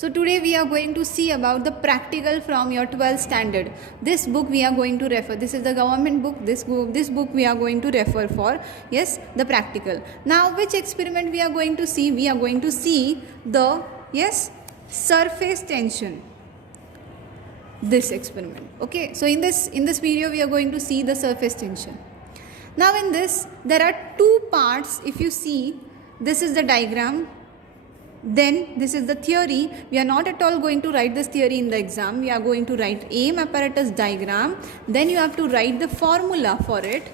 So today we are going to see about the practical from your 12th standard. This book we are going to refer. This is the government book. This book we are going to refer for. Yes, the practical. Now which experiment we are going to see? We are going to see the surface tension. This experiment. Okay. So in this video we are going to see the surface tension. Now in this there are two parts. If you see, this is the diagram. Then this is the theory. We are not at all going to write this theory in the exam. We are going to write AIM apparatus diagram. Then you have to write the formula for it.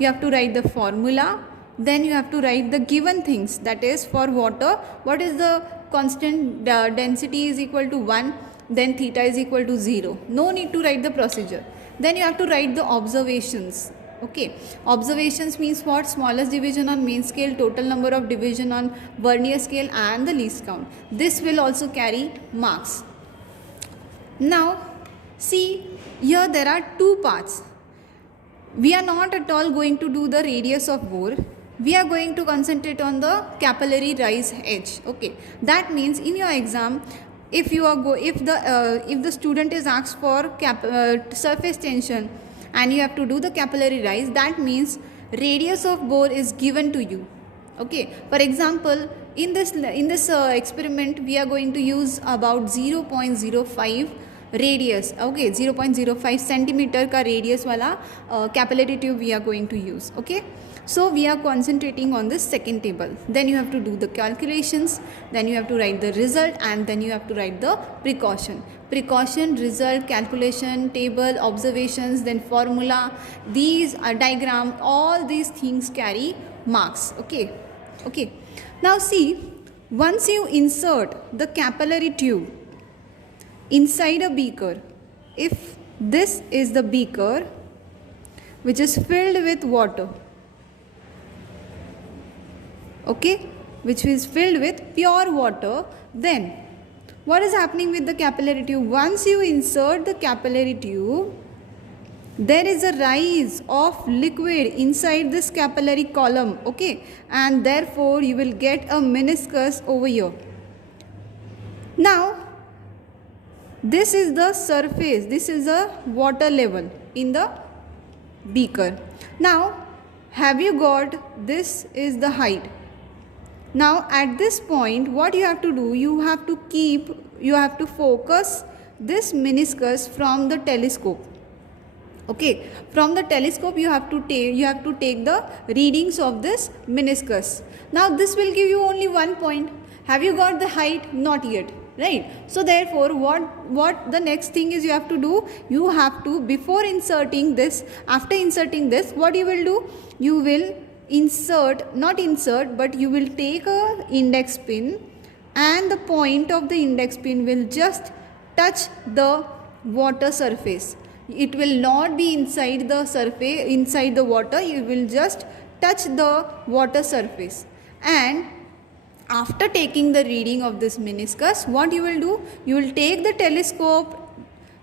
You have to write the formula. Then you have to write the given things. That is, for water, what is the constant density is equal to 1. Then theta is equal to 0. No need to write the procedure. Then you have to write the observations. Okay, observations means what? Smallest division on main scale, total number of division on vernier scale, and the least count. This will also carry marks. Now see, here there are two parts. We are not at all going to do the radius of bore. We are going to concentrate on the capillary rise edge. Okay, that means in your exam, if the student is asked for surface tension and you have to do the capillary rise, that means radius of bore is given to you. Okay, for example, in this experiment we are going to use about 0.05 radius. Okay, 0.05 centimeter ka radius wala capillary tube we are going to use. Okay, so we are concentrating on this second table. Then you have to do the calculations, then you have to write the result, and then you have to write the precaution, result, calculation, table, observations, then formula, these diagram, all these things carry marks. Okay. Now see, once you insert the capillary tube inside a beaker, if this is the beaker which is filled with water, okay, which is filled with pure water, then what is happening with the capillary tube? Once you insert the capillary tube, there is a rise of liquid inside this capillary column. Okay, and therefore you will get a meniscus over here. Now this is the surface, this is the water level in the beaker. Now have you got, this is the height. Now at this point what you have to do, you have to focus this meniscus from the telescope. Okay, from the telescope you have to take the readings of this meniscus. Now this will give you only 1 point. Have you got the height? Not yet, right? So therefore what the next thing is you have to do, you have to, before inserting this, after inserting this, what you will do, you will but you will take a index pin, and the point of the index pin will just touch the water surface. It will not be inside the surface, inside the water. You will just touch the water surface. And after taking the reading of this meniscus, what you will do, you will take the telescope.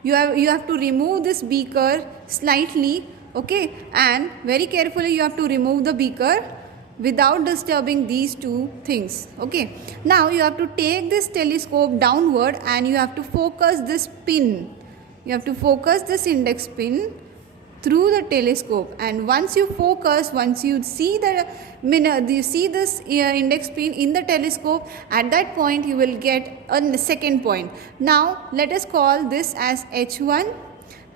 You have to remove this beaker slightly. Okay, and very carefully you have to remove the beaker without disturbing these two things. Okay, now you have to take this telescope downward and you have to focus this pin. You have to focus this index pin through the telescope, and once you see this index pin in the telescope, at that point you will get a second point. Now let us call this as H1,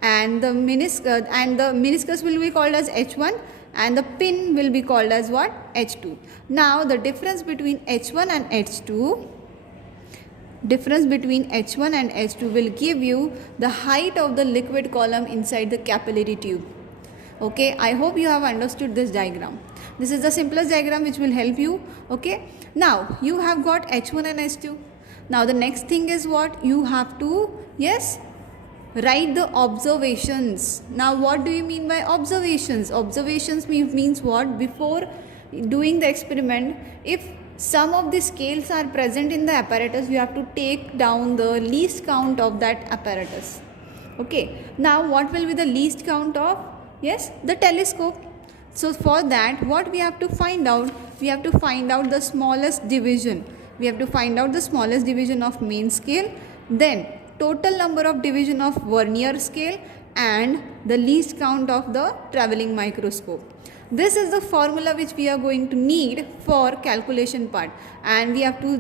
and the meniscus will be called as H1, and the pin will be called as what? H2. Now the difference between H1 and H2 will give you the height of the liquid column inside the capillary tube. Okay, I hope you have understood this diagram. This is the simplest diagram which will help you. Okay, now you have got H1 and H2. Now the next thing is what? You have to, write the observations. Now what do you mean by observations? Observations means what? Before doing the experiment, if some of the scales are present in the apparatus, you have to take down the least count of that apparatus. Okay, now what will be the least count of? The telescope. So for that, what we have to find out? We have to find out the smallest division. we have to find out the smallest division of main scale, then total number of division of vernier scale, and the least count of the traveling microscope. This is the formula which we are going to need for calculation part, and we have to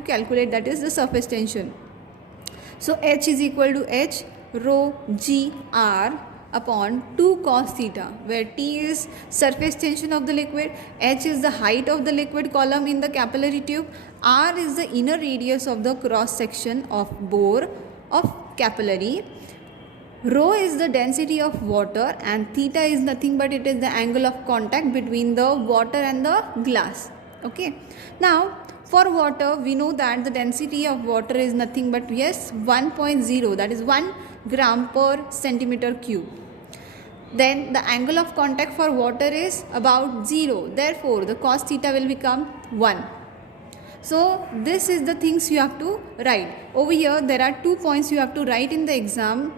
calculate, that is the surface tension. So H is equal to H rho g r upon 2 cos theta, where T is surface tension of the liquid, H is the height of the liquid column in the capillary tube, R is the inner radius of the cross section of bore of capillary, rho is the density of water, and theta is nothing but it is the angle of contact between the water and the glass. Okay, now for water we know that the density of water is nothing but 1.0, that is 1 gram per centimeter cube. Then the angle of contact for water is about 0, therefore the cos theta will become 1. So this is the things you have to write. Over here there are 2 points you have to write in the exam,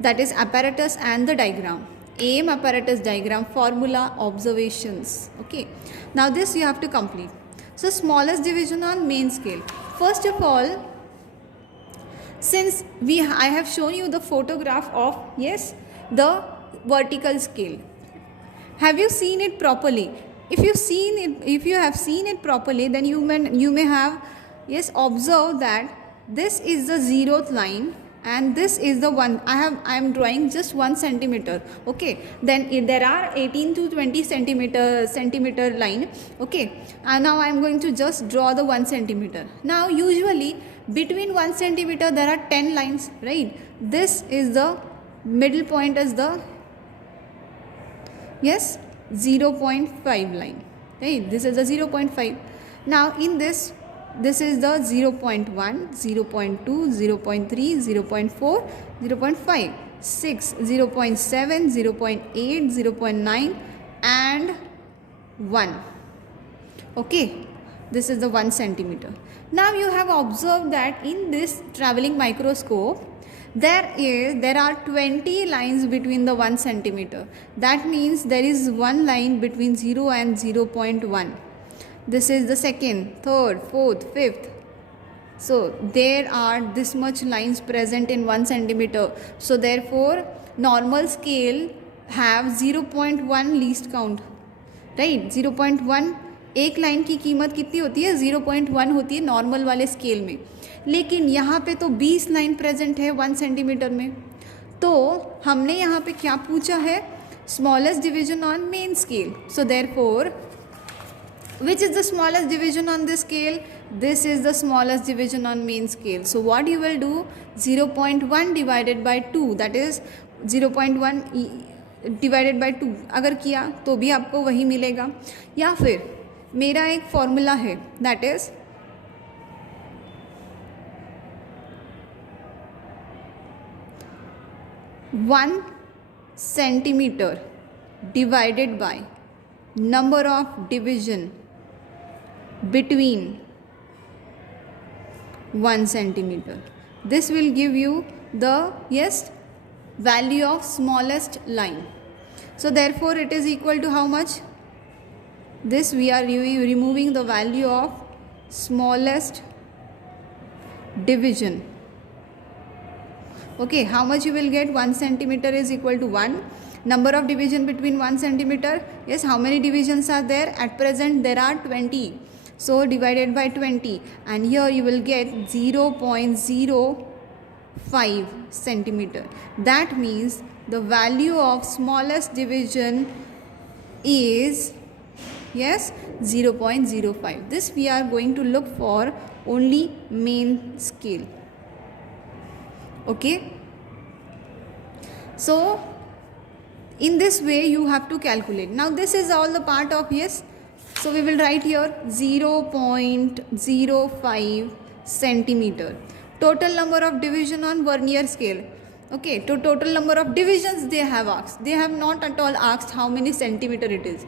that is apparatus and the diagram. Aim, apparatus, diagram, formula, observations. Okay, now this you have to complete. So smallest division on main scale. First of all, since I have shown you the photograph of the vertical scale. Have you seen it properly? If you have seen it properly, then you may have observed that this is the 0th line and this is the one. I am drawing just 1 centimeter. Okay, then there are 18 to 20 centimeter line. Okay, and now I am going to just draw the 1 centimeter. Now usually between 1 centimeter there are 10 lines, right? This is the middle point as the 0.5 line, right? This is the 0.5. now in this is the 0.1, 0.2, 0.3, 0.4, 0.5, 6, 0.7, 0.8, 0.9 and 1. Okay, this is the 1 centimeter. Now you have observed that in this traveling microscope there are 20 lines between the 1 centimeter. That means there is one line between 0 and 0.1. This is the second, third, fourth, fifth. So there are this much lines present in 1 centimeter. So therefore normal scale have 0.1 least count, right? 0.1 एक line की कीमत कितनी होती है? 0.1 होती है normal वाले scale में, लेकिन यहाँ पे तो 20 लाइन प्रेजेंट है 1 सेंटीमीटर में. तो हमने यहाँ पे क्या पूछा है? Smallest division on main scale. So therefore which is the smallest division on this scale? This is the smallest division on main scale. So what you will do? 0.1 divided by 2, that is 0.1 divided by 2 अगर किया तो भी आपको वही मिलेगा. या फिर मेरा एक फॉर्मूला है, that is one centimetre divided by number of division between 1 centimeter. This will give you the value of smallest line. So therefore it is equal to how much? This we are removing the value of smallest division. Okay, how much you will get? 1 centimeter is equal to 1. Number of division between 1 centimeter, how many divisions are there? At present there are 20. So divided by 20, and here you will get 0.05 centimeter. That means the value of smallest division is 0.05. This we are going to look for only main scale. Okay, so in this way you have to calculate. Now this is all the part of so we will write here 0.05 centimeter. Total number of division on vernier scale. Okay, to total number of divisions they have asked. They have not at all asked how many centimeter it is.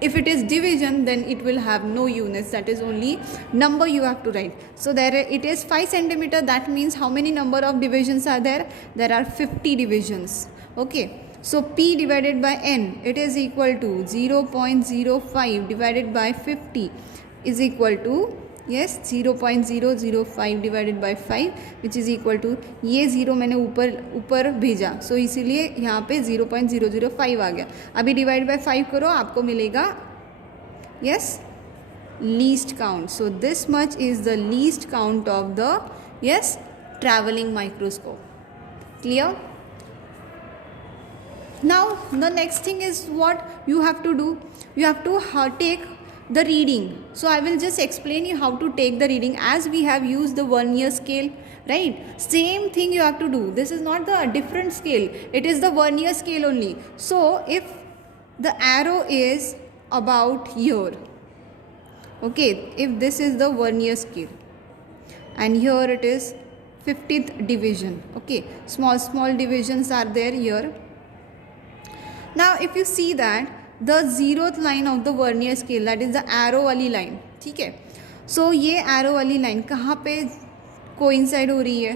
If it is division, then it will have no units, that is only number you have to write. So there it is 5 centimeter. That means how many number of divisions are there? There are 50 divisions. Okay, so P divided by N, it is equal to 0.05 divided by 50 is equal to yes 0.005 divided by 5 which is equal to, ये zero मैंने ऊपर भेजा, सो इसीलिए यहाँ पे 0.005 आ गया. अभी divide by 5 करो, आपको मिलेगा yes least count. So this much is the least count of the yes travelling microscope. Clear? Now the next thing is what you have to do. You have to take the reading. So I will just explain you how to take the reading, as we have used the vernier scale, right? Same thing you have to do. This is not the different scale, it is the vernier scale only. So if the arrow is about here, okay, if this is the vernier scale and here it is 50th division, okay, small divisions are there here. Now if you see that the 0th line of the vernier scale, that is the arrow वाली line, ठीक है. So ये arrow वाली line कहाँ पे coincide हो रही है?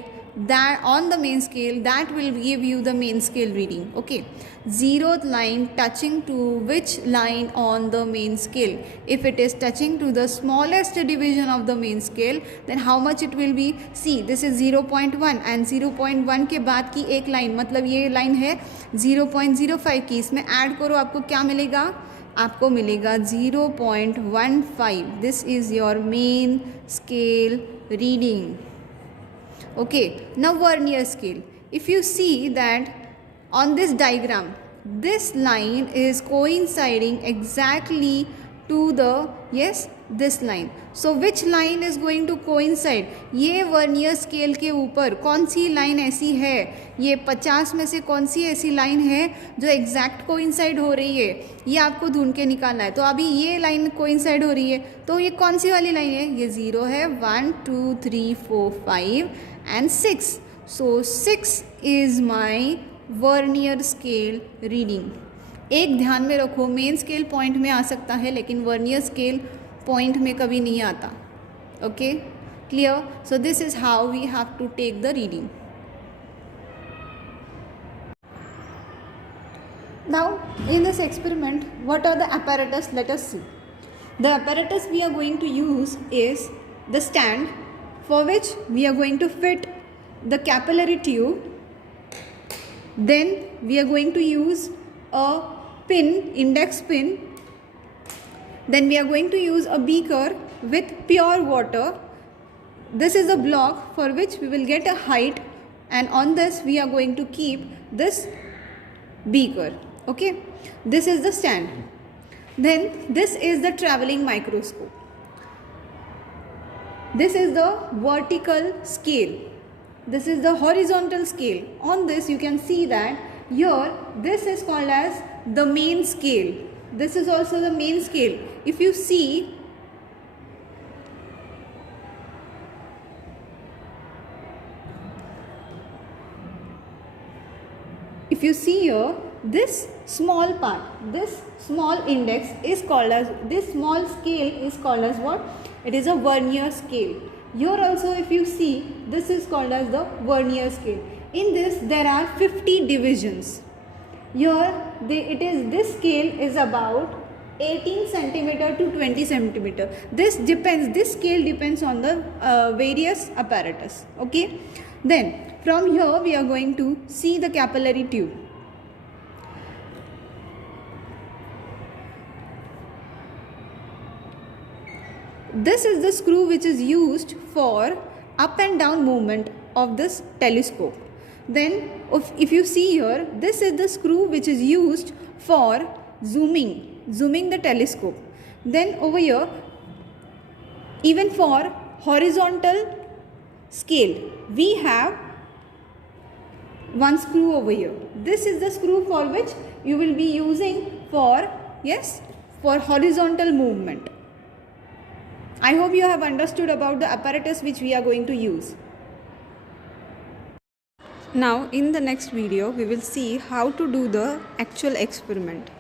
That on the main scale, that will give you the main scale reading. Okay, 0th line touching to which line on the main scale? If it is touching to the smallest division of the main scale, then how much it will be? See, this is 0.1 and 0.1 के बाद की एक line, मतलब ये line है 0.05 की, इसमें add करो, आपको क्या मिलेगा? आपको मिलेगा 0.15. This is your main scale reading. Okay, now vernier scale. If you see that on this diagram, this line is coinciding exactly to the yes this line. So which line is going to coincide? ये vernier scale के ऊपर कौन सी line ऐसी है, ये 50 में से कौन सी ऐसी line है जो exact coincide हो रही है, ये आपको ढूंढ के निकालना है. तो अभी ये line coincide हो रही है, तो ये कौन सी वाली line है? ये 0 है, 1 2 3 4 5 and 6. So 6 is my vernier scale reading. एक ध्यान में रखो, मेन स्केल पॉइंट में आ सकता है लेकिन वर्नियर स्केल पॉइंट में कभी नहीं आता. Okay, clear? So this is how we have to take the reading. Now in this experiment, what are the apparatus? Let us see. The apparatus we are going to use is the stand, for which we are going to fit the capillary tube. Then we are going to use a pin, index pin. Then we are going to use a beaker with pure water. This is a block for which we will get a height, and on this we are going to keep this beaker. Okay, this is the stand. Then this is the traveling microscope. This is the vertical scale. This is the horizontal scale. On this you can see that here this is called as the main scale. This is also the main scale. If you see, here, this small part, this small index is called as, this small scale is called as what? It is a vernier scale. Here also if you see, this is called as the vernier scale. In this there are 50 divisions. Here this scale is about 18 centimeter to 20 centimeter. This scale depends on the various apparatus. Okay. Then from here we are going to see the capillary tube. This is the screw which is used for up and down movement of this telescope. Then if you see here, this is the screw which is used for zooming the telescope. Then over here, even for horizontal scale, we have one screw over here. This is the screw for which you will be using for horizontal movement. I hope you have understood about the apparatus which we are going to use. Now in the next video we will see how to do the actual experiment.